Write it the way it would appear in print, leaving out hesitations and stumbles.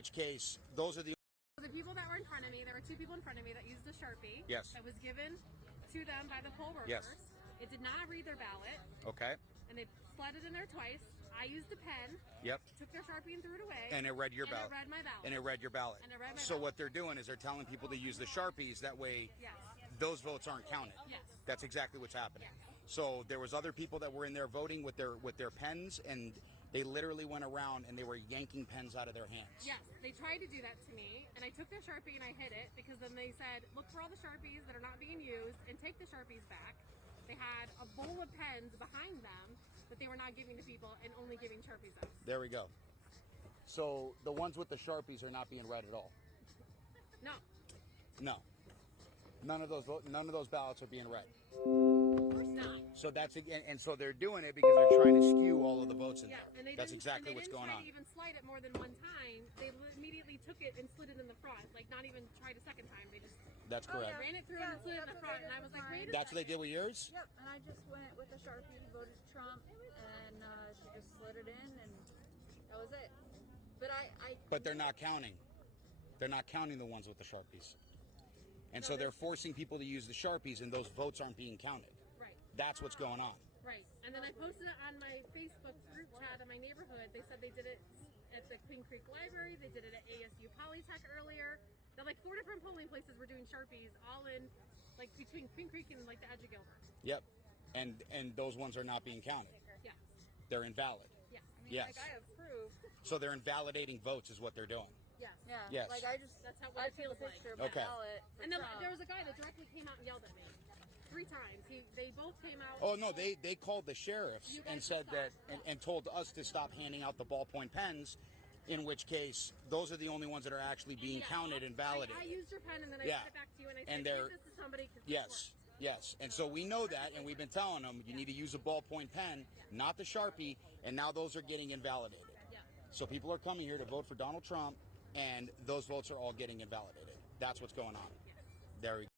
which case, those are the people that were in front of me. There were two people in front of me that used a Sharpie. Yes. That was given to them by the poll workers. Yes. It did not read their ballot. Okay. And they slid it in there twice. I used a pen. Yep. Took their Sharpie and threw it away. And it read your ballot. And it read my ballot. And it read your ballot. And it read my so ballot. what they're doing is they're telling people to use the Sharpies. That way, yes, those votes aren't counted. Yes. That's exactly what's happening. Yes. So there was other people that were in there voting with their pens, and they literally went around and they were yanking pens out of their hands. Yes, they tried to do that to me, and I took their Sharpie and I hid it because then they said, look for all the Sharpies that are not being used and take the Sharpies back. They had a bowl of pens behind them that they were not giving to people and only giving Sharpies out. There we go. So the ones with the Sharpies are not being read at all. No. No. None of those ballots are being read. Of course not. So that's and so they're doing it because they're trying to skew all of the votes in yeah, there. And they that's didn't, exactly and they what's didn't going try on. to even slide it more than one time. They immediately took it and slid it in the front, like not even tried a second time. They just That's correct. ran it through and slid it in the front, and I was like, wait a That's what they second. did with yours? Yep, and I just went with a Sharpie, voted Trump, and she just slid it in, and that was it. But they're not counting. They're not counting the ones with the Sharpies. And so they're forcing people to use the Sharpies, and those votes aren't being counted. Right. That's what's going on. Right. And then I posted it on my Facebook group chat in my neighborhood. They said they did it at the Queen Creek Library. They did it at ASU Polytech earlier. They're like 4 different polling places were doing Sharpies, all in like between Queen Creek and like the edge of Gilbert. Yep. And those ones are not being counted. Yes. They're invalid. Yes. I mean, Yes. like, I have proof. So they're invalidating votes is what they're doing. Yes. Yeah. Yes. Like, That's how what I it took a feels like. picture of my Okay. ballot for And then Trump. there was a guy that directly came out and yelled at me 3 times. They both came out. Oh no, they called the sheriffs You and guys said stop. that and told us to stop handing out the ballpoint pens, in which case those are the only ones that are actually being Yeah. counted and validated. I used your pen and then I Yeah. sent it back to you and I And said, they're- give this to somebody. 'Cause this Yes, works. yes. And so we know that, and we've been telling them you need to use a ballpoint pen, not the Sharpie, and now those are getting invalidated. Yeah. So people are coming here to vote for Donald Trump, and those votes are all getting invalidated. That's what's going on. There we go.